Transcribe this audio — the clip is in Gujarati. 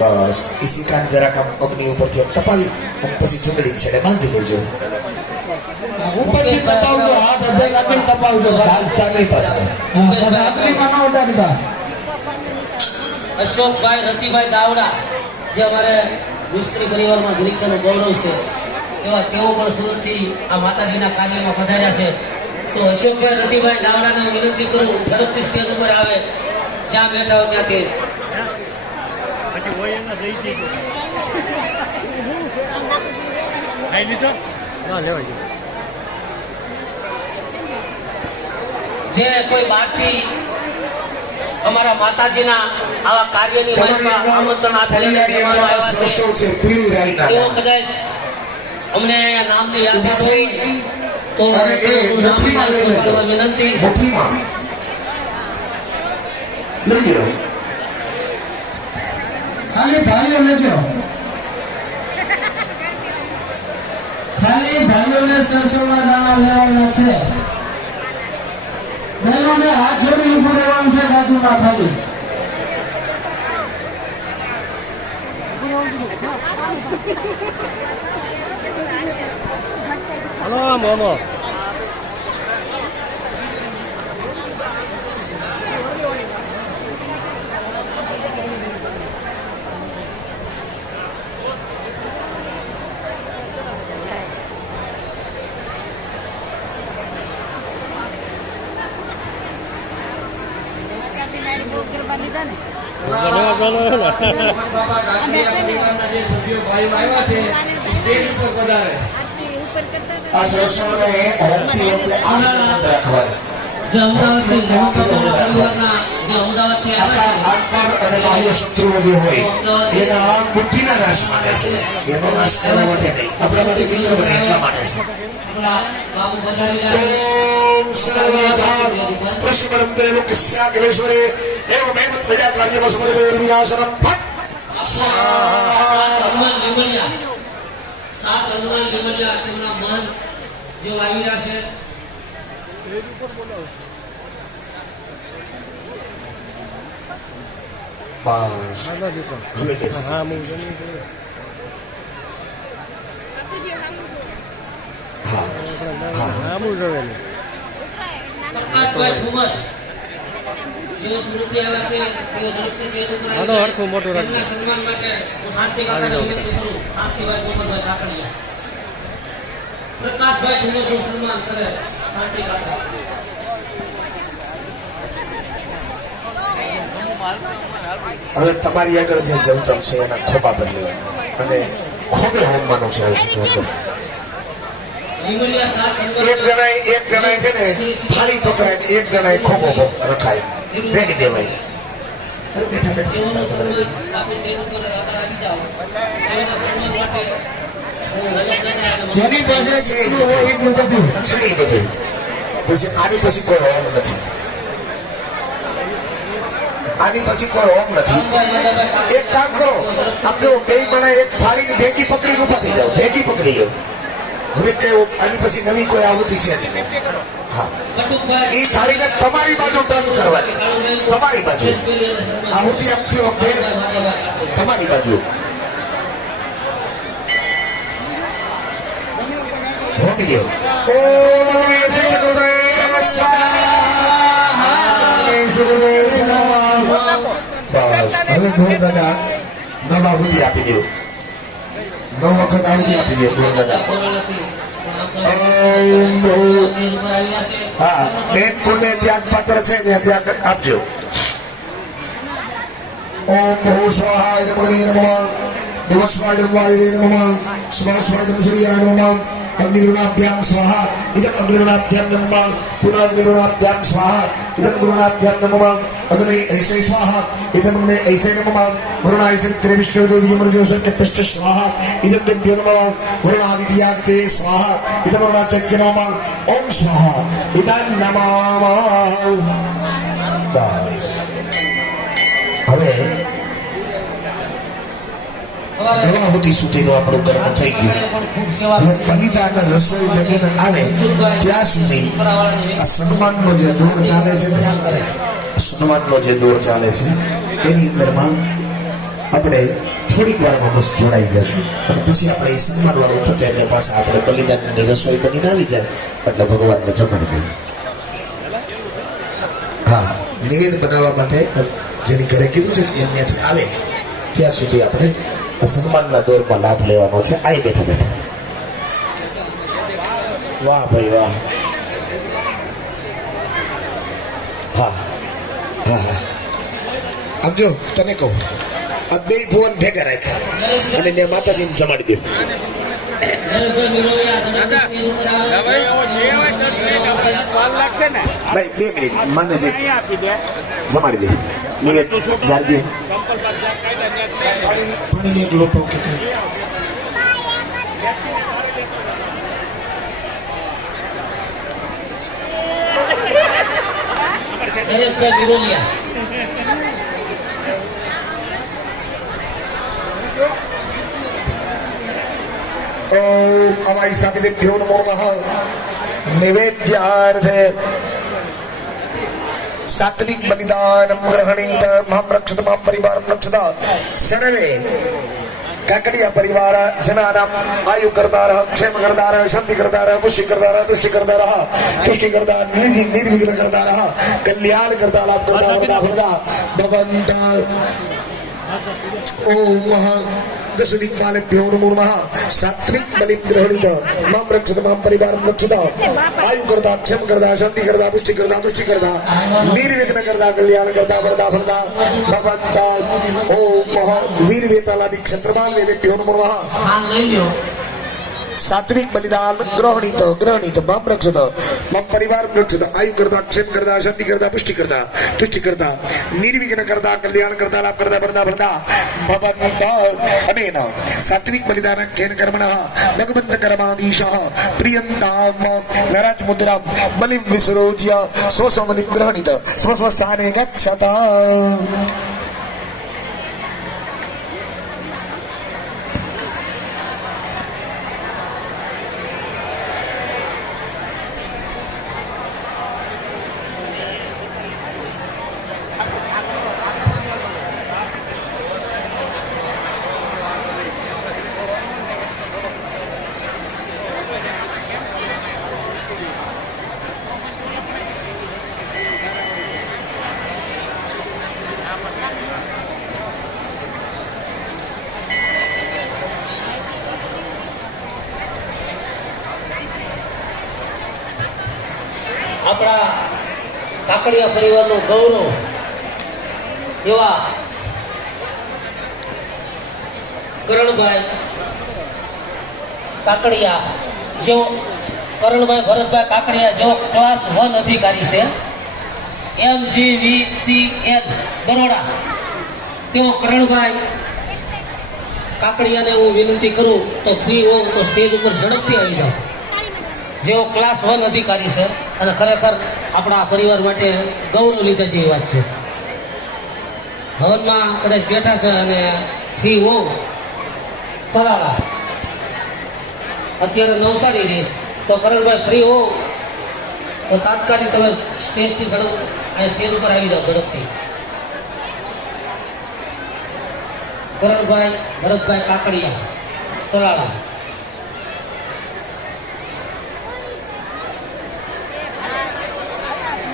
बस इसी कारण जरा कम अग्नि ऊपर तपावी और पसी चुंदड़ी छेड़े बांधी लेजो ऊपर की तपावजो हाथ अजय लागिन तपावजो रास्ता नहीं पासा अग्नि माना उडाडता अशोक भाई रति भाई दावड़ा जे हमारे मिस्त्री परिवार में गिरिकनो गौरव छे एवा तेओ पण सुरत थी आ माताजीना कार्य में पधार्या छे तो अशोक भाई रति भाई दावड़ा ने विनंती करूं झड़पથી स्टेज ઉપર આવે જ્યાં બેઠા હો ત્યાંથી પછી હોય એના દઈ દીધો આઈ લીધો ના લેવા જો જે કોઈ બહારથી અમારા માતાજીના આવા કાર્યની વાતમાં આમંત્રણ આપેલું છે તેઓ કદાચ અમને નામની યાદ હોય તો વિનંતી खाली भाइयों ने जो खाली भाइयों ने सरसों में दाना लेवाना छे बहनों ने हाथ जोड़ी उभरेવાનું છે બાજુમાં ખાલી હલો મોમો મોટું સન્માન માટે હું શાંતિ કાકાને વિનંતી કરું શાંતિભાઈ ગોમરભાઈ કાકડિયા પ્રકાશભાઈ ઠુમરનું સન્માન કરે શાંતિ કાકા હવે તમારી આગળ જે જવતમ છે એના ખોબા બદલવાના અને ખોબે હોમવાનું છે એક જણાએ છે ને થાળી પકડાય એક જણાએ ખોબો રખાય રેડી દેવાય જેની પાસે એટલું બધું પછી આની પછી કોઈ હોમ નથી આની પછી કોઈ હોમ નથી એક કામ કરો આમ જો બે જણા એક થાળીની ભેગી પકડીને ઉભા થઈ જાઓ ભેગી પકડી લો હવે કેવું આની પછી નવી કોઈ આવતી છે જ હા એ થાળીને તમારી બાજુ ટર્ન કરવાની તમારી બાજુ આહુતિ આપતી વખતે તમારી બાજુ હોમી દો ઓમ શ્રી ગુરુદેવ સ્વાહા શ્રી ગુરુદેવ નમઃ બસ હવે ગોળ દાદા નવા સુધી આપી દો 9 વખત આવું આપી દો ગોળ દાદા ઓમ ભૂ હા બેન પુણ્ય ત્યાગ પાત્ર છે ને ત્યાગ આપજો ઓમ ભૂ સ્વાહા નમઃ દિવસ્વાય વાયુવે નમઃ સ્વાસ્વાય સૂર્યાય નમઃ અગ્નિરુણાભ્યામ સ્વાહા ઇદમ અગ્નિરુણાભ્યામ નમઃ પુનઃ અગ્નિરુણાભ્યામ સ્વાહા ઇદમ ગુરુણાભ્યામ નમઃ અગ્નિ ऐसे स्वाहा इदम अग्ने ऐसे नमः वरुण ऐसे तेरे विष्णु देवी मृत्यु के पश्च स्वाहा इदम दिव्यो नमः वरुण आदित्याग्ते स्वाहा इदम वरुणात्य नमः ओम स्वाहा इदम नमः बस હવે દવાહુતિ સુધીનું આપણું કર્મ થઈ ગયું હવે બલિદાન રસોઈ બનીને આવે ત્યાં સુધી આ સન્માનનો જે દોર ચાલે છે સન્માનનો જે દોર ચાલે છે એની અંદરમાં આપણે થોડીક વારમાં બસ જોડાઈ જશું અને પછી આપણે એ સન્માન વાળું થતે એટલે પાછા આપણે બલિદાનની રસોઈ બનીને આવી જાય એટલે ભગવાનને જમાડી દઈએ હા નિવેદ બનાવવા માટે જેની ઘરે કીધું છે એમનેથી આવે ત્યાં સુધી આપણે સન્માનના દોરમાં લાભ લેવાનો છે આઈ બેઠા બેઠા વાહ ભાઈ વાહ હા હા હા આમ જો તને કહું આ બે ભુવન ભેગા રાખ્યા અને મેં માતાજીને જમાડી દઉં નહીં 2 મિનિટ મને જે જમાડી દે નિવેદ જારી દે પાણીની એક લોટો કે નરેશભાઈ વિરોલિયા ઓમ અમાય સ્થાપિતેભ્યો નમો નમઃ નૈવેદ્યાર્થે સાત્વિક બલિદાનમ ગ્રહણીત મામ રક્ષત મામ પરિવારમ રક્ષત સર્વે કાકડિયા પરિવાર જનાનામ આયુ કરતાર ક્ષેમ કરતાર શાંતિ કરતાર પુષ્ટિ કરતાર તુષ્ટિ કરતાર તુષ્ટિ કરતાર નિર્વિઘ્ન કરતાર કલ્યાણ કરતા લાભ કરતા વરદા ફલદા ભવંત ઓમ દશદિક્પાલેભ્યો નમો નમઃ સાત્વિક બલિમ ગ્રહણીત મામ રક્ષત મામ પરિવારમ રક્ષત આયુ કરતા ક્ષેમ કરતા શાંતિ કરતા પુષ્ટિ કરતા તુષ્ટિ કરતા નિર્વિઘ્ન કરતા કલ્યાણ કરતા વરદા ફલદા ભવંત ઓમ વીર વેતાલાદિ ક્ષત્રપાલ વેભ્યો નમો નમઃ સાત્વિક બલિદાન ગ્રહણીત મામ રક્ષત મામ પરિવારમ રક્ષત આયુ કરતા ક્ષેમ કરતા શાંતિ કરતા પુષ્ટિ કરતા તુષ્ટિ કરતા નિર્વિઘ્ન કરતા કલ્યાણ કરતા લાભ કરતા વરદા ફલદા ભવંત અનેન સાત્વિક બલિદાન કેન કર્મણઃ ભગવંત કર્માદીશઃ પ્રિયંતામ નરાજ મુદ્રામ બલિમ વિસરોજ્ય સ્વસ્વમલિમ ગ્રહણીત સ્વસ્વસ્થાને ગચ્છત આપણા કાકડિયા પરિવારનું ગૌરવ એવા કરણભાઈ કાકડિયા જેઓ કરણભાઈ ભરતભાઈ કાકડિયા જેઓ ક્લાસ 1 અધિકારી છે MGVCN બરોડા તેઓ કરણભાઈ કાકડિયાને હું વિનંતી કરું તો ફ્રી હોવ તો સ્ટેજ ઉપર ઝડપથી આવી જાઓ જેઓ ક્લાસ 1 અધિકારી છે અને ખરેખર આપણા પરિવાર માટે ગૌરવ લીધા જેવી વાત છે હવનમાં કદાચ બેઠા છે અને ફ્રી હોવ ચલાલા અત્યારે નવસારી રહે તો કરણભાઈ ફ્રી હોવ તો તાત્કાલિક તમે સ્ટેજથી સ્ટેજ ઉપર આવી જાઓ ઝડપથી કરણભાઈ ભરતભાઈ કાકડિયા સલાળા